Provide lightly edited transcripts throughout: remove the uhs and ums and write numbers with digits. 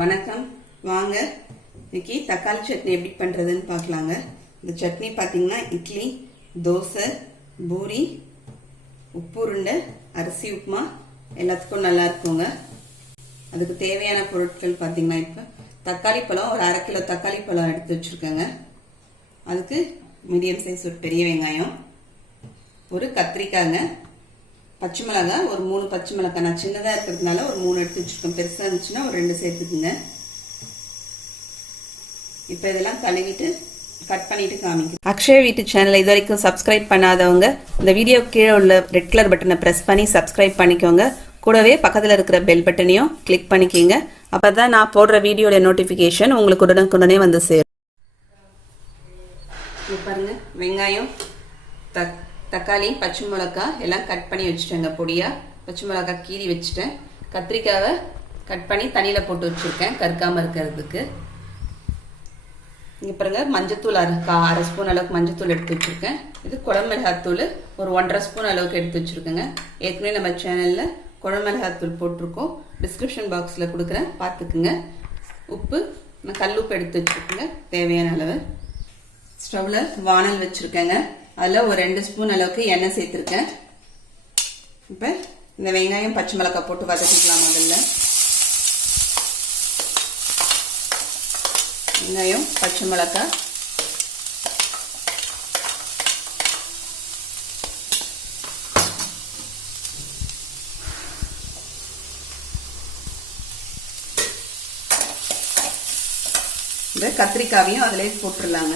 வணக்கம். வாங்க இன்னைக்கு தக்காளி சட்னி எப்படி பண்றதுன்னு பார்க்கலாங்க. இந்த சட்னி பார்த்தீங்கன்னா இட்லி, தோசை, பூரி, உப்பு உருண்டை, அரிசி உப்புமா எல்லாத்துக்கும் நல்லா இருக்குங்க. அதுக்கு தேவையான பொருட்கள் பார்த்தீங்கன்னா இப்போ தக்காளி பழம் ஒரு 1/2 கிலோ தக்காளி பழம் எடுத்து வச்சிருக்கேங்க. அதுக்கு மீடியம் சைஸ் ஒரு பெரிய வெங்காயம், ஒரு கத்திரிக்காய்ங்க, பச்சை மிளகாய் ஒரு 3 பச்சை மிளகாய். நான் சின்னதாக இருக்கிறதுனால ஒரு 3 எடுத்து வச்சுருக்கேன். பெருசாக இருந்துச்சுன்னா ஒரு 2 சேர்த்துக்குங்க. இப்போ இதெல்லாம் கழுவிட்டு கட் பண்ணிட்டு காமிக்கிறேன். அக்ஷய வீட்டு சேனலை இது வரைக்கும் சப்ஸ்கிரைப் பண்ணாதவங்க இந்த வீடியோ கீழே உள்ள ரெட் கலர் பட்டனை ப்ரெஸ் பண்ணி சப்ஸ்கிரைப் பண்ணிக்கோங்க. கூடவே பக்கத்தில் இருக்கிற பெல் பட்டனையும் கிளிக் பண்ணிக்கிங்க. அப்போ தான் நான் போடுற வீடியோட நோட்டிஃபிகேஷன் உங்களுக்கு உடனுக்குடனே வந்து சேரும். பாருங்க, வெங்காயம், தக்காளி, பச்சை மிளகாய் எல்லாம் கட் பண்ணி வச்சுட்டேங்க. பொடியாக பச்சை மிளகாய் கீறி வச்சுட்டேன். கத்திரிக்காவை கட் பண்ணி தண்ணியில் போட்டு வச்சுருக்கேன் கருக்காமல் இருக்கிறதுக்கு. இங்கே பாருங்க, மஞ்சத்தூள் 1/2 ஸ்பூன் அளவுக்கு மஞ்சத்தூள் எடுத்து வச்சுருக்கேன். இது குழம்பு மிளகாத்தூள் ஒரு 1.5 ஸ்பூன் அளவுக்கு எடுத்து வச்சுருக்கேங்க. ஏற்கனவே நம்ம சேனலில் குழம்பு மிளகாத்தூள் போட்டிருக்கோம். டிஸ்கிரிப்ஷன் பாக்ஸில் கொடுக்குறேன், பார்த்துக்குங்க. உப்பு நான் கல் உப்பு எடுத்து வச்சுருக்கேங்க தேவையான அளவு. ஸ்டவ்வில் வானல் வச்சுருக்கேங்க. அதில் ஒரு 2 ஸ்பூன் அளவுக்கு எண்ணெய் சேர்த்துருக்கேன். இப்போ இந்த வெங்காயம் பச்சை மிளகாய் போட்டு வதக்கிக்கலாம். முதல்ல வெங்காயம் பச்சை மிளகாய், இந்த கத்திரிக்காவையும் அதிலே போட்டுடலாங்க.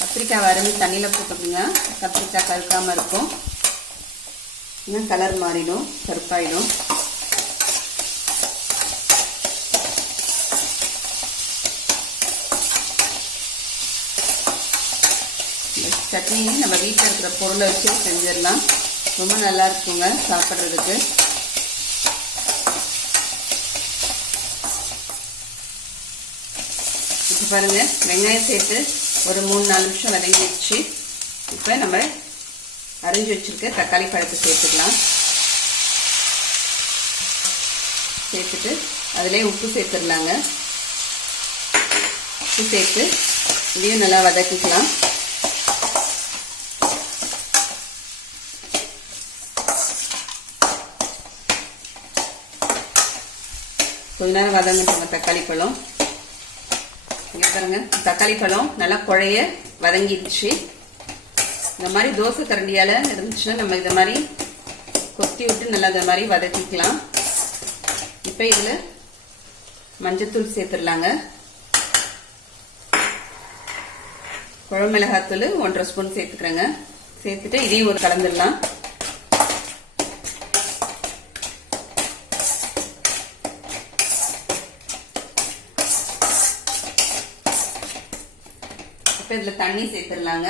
கத்திரிக்காய் வறுமை தண்ணியில் போட்டுக்கோங்க. கத்திரிக்காய் கருக்காமல் இருக்கும். இன்னும் கலர் மாறிடும், கருப்பாயிடும். இந்த சட்னி நம்ம வீட்டில் இருக்கிற பொருளை வச்சு செஞ்சிடலாம். ரொம்ப நல்லா இருக்குங்க சாப்பிட்றதுக்கு. இப்போ பாருங்க, வெங்காயம் சேர்த்து ஒரு 3-4 நிமிஷம் வதங்கிடுச்சு. இப்போ நம்ம அரிஞ்சு வச்சிருக்க தக்காளி பழத்தை சேர்த்துக்கலாம். சேர்த்துட்டு அதிலே உப்பு சேர்த்துடலாங்க. உப்பு சேர்த்து இதையும் நல்லா வதக்கிக்கலாம். கொஞ்ச நேரம் வதங்கிட்டோங்க தக்காளி பழம். இங்கே பாருங்க, தக்காளி பழம் நல்லா குழைய வதங்கிடுச்சு. இந்த மாதிரி தோசை கரண்டியால் இருந்துச்சுன்னா நம்ம இதை மாதிரி கொத்தி விட்டு நல்லா இந்த மாதிரி வதக்கிக்கலாம். இப்போ இதில் மஞ்சத்தூள் சேர்த்துடலாங்க. குழம்பு மிளகாத்தூள் 1.5 ஸ்பூன் சேர்த்துக்கிறேங்க. சேர்த்துட்டு இதையும் ஒரு கலந்துடலாம். இப்போ இதில் தண்ணி சேர்த்துடலாங்க.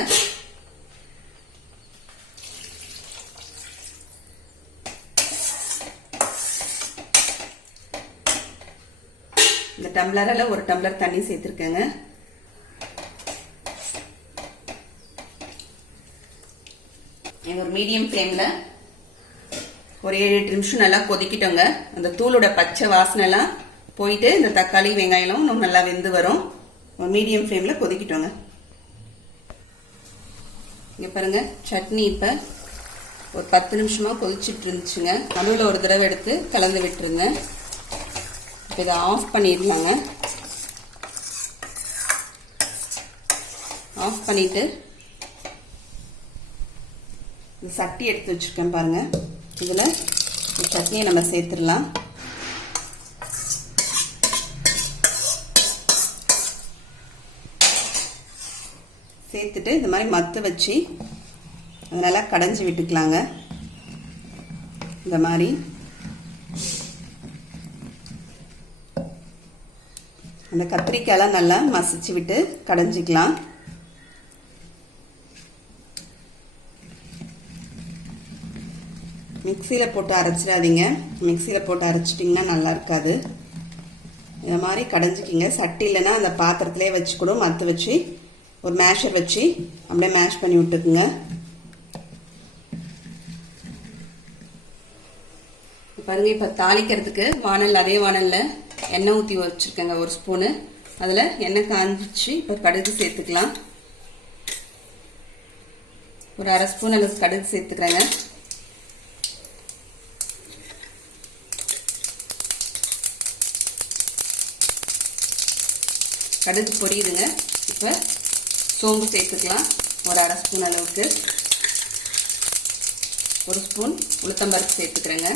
இந்த டம்ளரால 1 டம்ளர் தண்ணி சேர்த்துருக்கேங்க. ஒரு மீடியம் ஃப்ளேம்ல ஒரு 7-8 நிமிஷம் நல்லா கொதிக்கிட்டோங்க. அந்த தூளோட பச்சை வாசனைலாம் போயிட்டு இந்த தக்காளி வெங்காயம் இன்னும் நல்லா வெந்து வரும். ஒரு மீடியம் ஃப்ளேம்ல கொதிக்கிட்டோங்க. இங்க பாருங்க, சட்னி இப்ப ஒரு 10 நிமிஷமா கொதிச்சுட்டு இருந்துச்சுங்க. நடுவில் ஒரு தடவை எடுத்து கலந்து விட்டுருங்க. இப்போ இதை ஆஃப் பண்ணிடலாங்க. ஆஃப் பண்ணிட்டு இந்த சட்டி எடுத்து வச்சிருக்கேன் பாருங்க. இதுல சட்னியை நம்ம சேர்த்துடலாம். சேர்த்துட்டு இந்த மாதிரி மத்து வச்சு அதை நல்லா கடைஞ்சி விட்டுக்கலாங்க. இந்த மாதிரி அந்த கத்திரிக்காயெல்லாம் நல்லா மசிச்சு விட்டு கடைஞ்சிக்கலாம். மிக்சியில் போட்டு அரைச்சிடாதீங்க. மிக்சியில் போட்டு அரைச்சிட்டிங்கன்னா நல்லா இருக்காது. இந்த மாதிரி கடைஞ்சிக்கிங்க. சட்டி இல்லைன்னா அந்த பாத்திரத்திலே வச்சு கூட மத்து வச்சு ஒரு மேஷர் வச்சு அப்படியே மேஷ் பண்ணி விட்டுக்குங்க. பாருங்க இப்போ தாளிக்கிறதுக்கு வானல் அதே வானலில் எண்ணெய் ஊற்றி வச்சுருக்கேங்க 1 ஸ்பூனு. அதில் எண்ணெய் காஞ்சிச்சு. இப்போ கடுகு சேர்த்துக்கலாம். ஒரு 1/2 ஸ்பூன் அளவு கடுகு சேர்த்துக்கிறேங்க. கடுகு பொரியுதுங்க. இப்போ சோம்பு சேர்த்துக்கலாம். ஒரு 1/2 ஸ்பூன் அளவுக்கு. 1 ஸ்பூன் உளுத்தம்பருப்பு சேர்த்துக்கிறேங்க.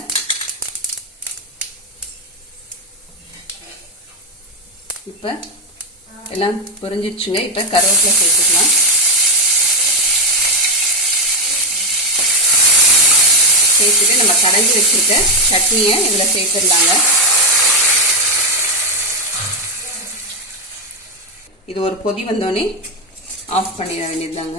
இப்போ எல்லாம் பொரிஞ்சிடுச்சுங்க. இப்போ கருவேப்பிலை சேர்த்துக்கலாம். சேர்த்துட்டு நம்ம கடைஞ்சி வச்சுருக்க சட்னியை இதில் சேர்த்துடலாங்க. இது ஒரு கொதி வந்தோடனே ஆஃப் பண்ணிட வேண்டியதுதாங்க.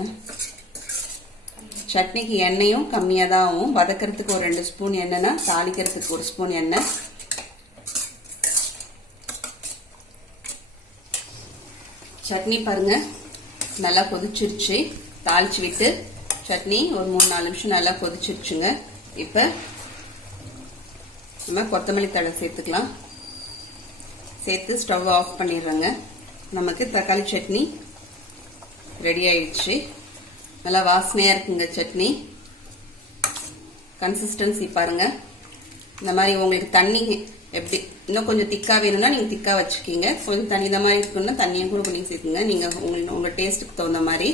சட்னிக்கு எண்ணெயும் கம்மியாக தான் ஆகும். வதக்கிறதுக்கு ஒரு 2 ஸ்பூன் எண்ணெய்னா தாளிக்கிறதுக்கு 1 ஸ்பூன் எண்ணெய். சட்னி பாருங்க நல்லா கொதிச்சிருச்சு. தாளிச்சு விட்டு சட்னி ஒரு 3-4 நிமிஷம் நல்லா கொதிச்சிருச்சுங்க. இப்போ நம்ம கொத்தமல்லி தழை சேர்த்துக்கலாம். சேர்த்து ஸ்டவ் ஆஃப் பண்ணிடுறேங்க. நமக்கு தக்காளி சட்னி ரெடி ஆயிடுச்சு. நல்லா வாசனையாக இருக்குங்க சட்னி. கன்சிஸ்டன்சி பாருங்க. இந்த மாதிரி உங்களுக்கு தண்ணி எப்படி இன்னும் கொஞ்சம் திக்காக வேணும்னா நீங்கள் திக்காக வச்சுக்கிங்க. கொஞ்சம் தண்ணி இந்த மாதிரி இருக்குன்னா தண்ணியும் கூட கொஞ்சம் சேர்த்துங்க. நீங்கள் உங்கள் டேஸ்ட்டுக்கு தகுந்த மாதிரி.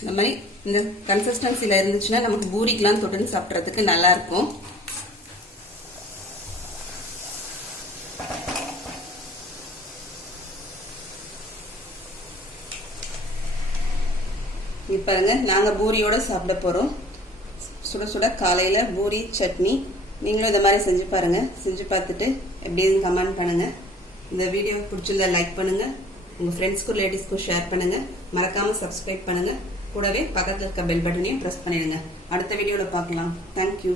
இந்த மாதிரி இந்த கன்சிஸ்டன்சியில் இருந்துச்சுன்னா நமக்கு பூரிக்கெலாம் தொட்டுன்னு சாப்பிட்றதுக்கு நல்லாயிருக்கும். இப்போ பாருங்க நாங்கள் பூரியோடு சாப்பிட போகிறோம். சுட சுட காலையில் பூரி சட்னி. நீங்களும் இந்த மாதிரி செஞ்சு பாருங்கள். செஞ்சு பார்த்துட்டு எப்படின்னு கமெண்ட் பண்ணுங்கள். இந்த வீடியோ பிடிச்சிருந்தா லைக் பண்ணுங்கள். உங்கள் ஃப்ரெண்ட்ஸ்க்கும் ரிலேட்டிவ்ஸ்க்கும் ஷேர் பண்ணுங்கள். மறக்காமல் சப்ஸ்கிரைப் பண்ணுங்கள். கூடவே பக்கத்தில் இருக்க பெல் பட்டனையும் ப்ரெஸ் பண்ணிடுங்க. அடுத்த வீடியோவில் பார்க்கலாம். தேங்க்யூ.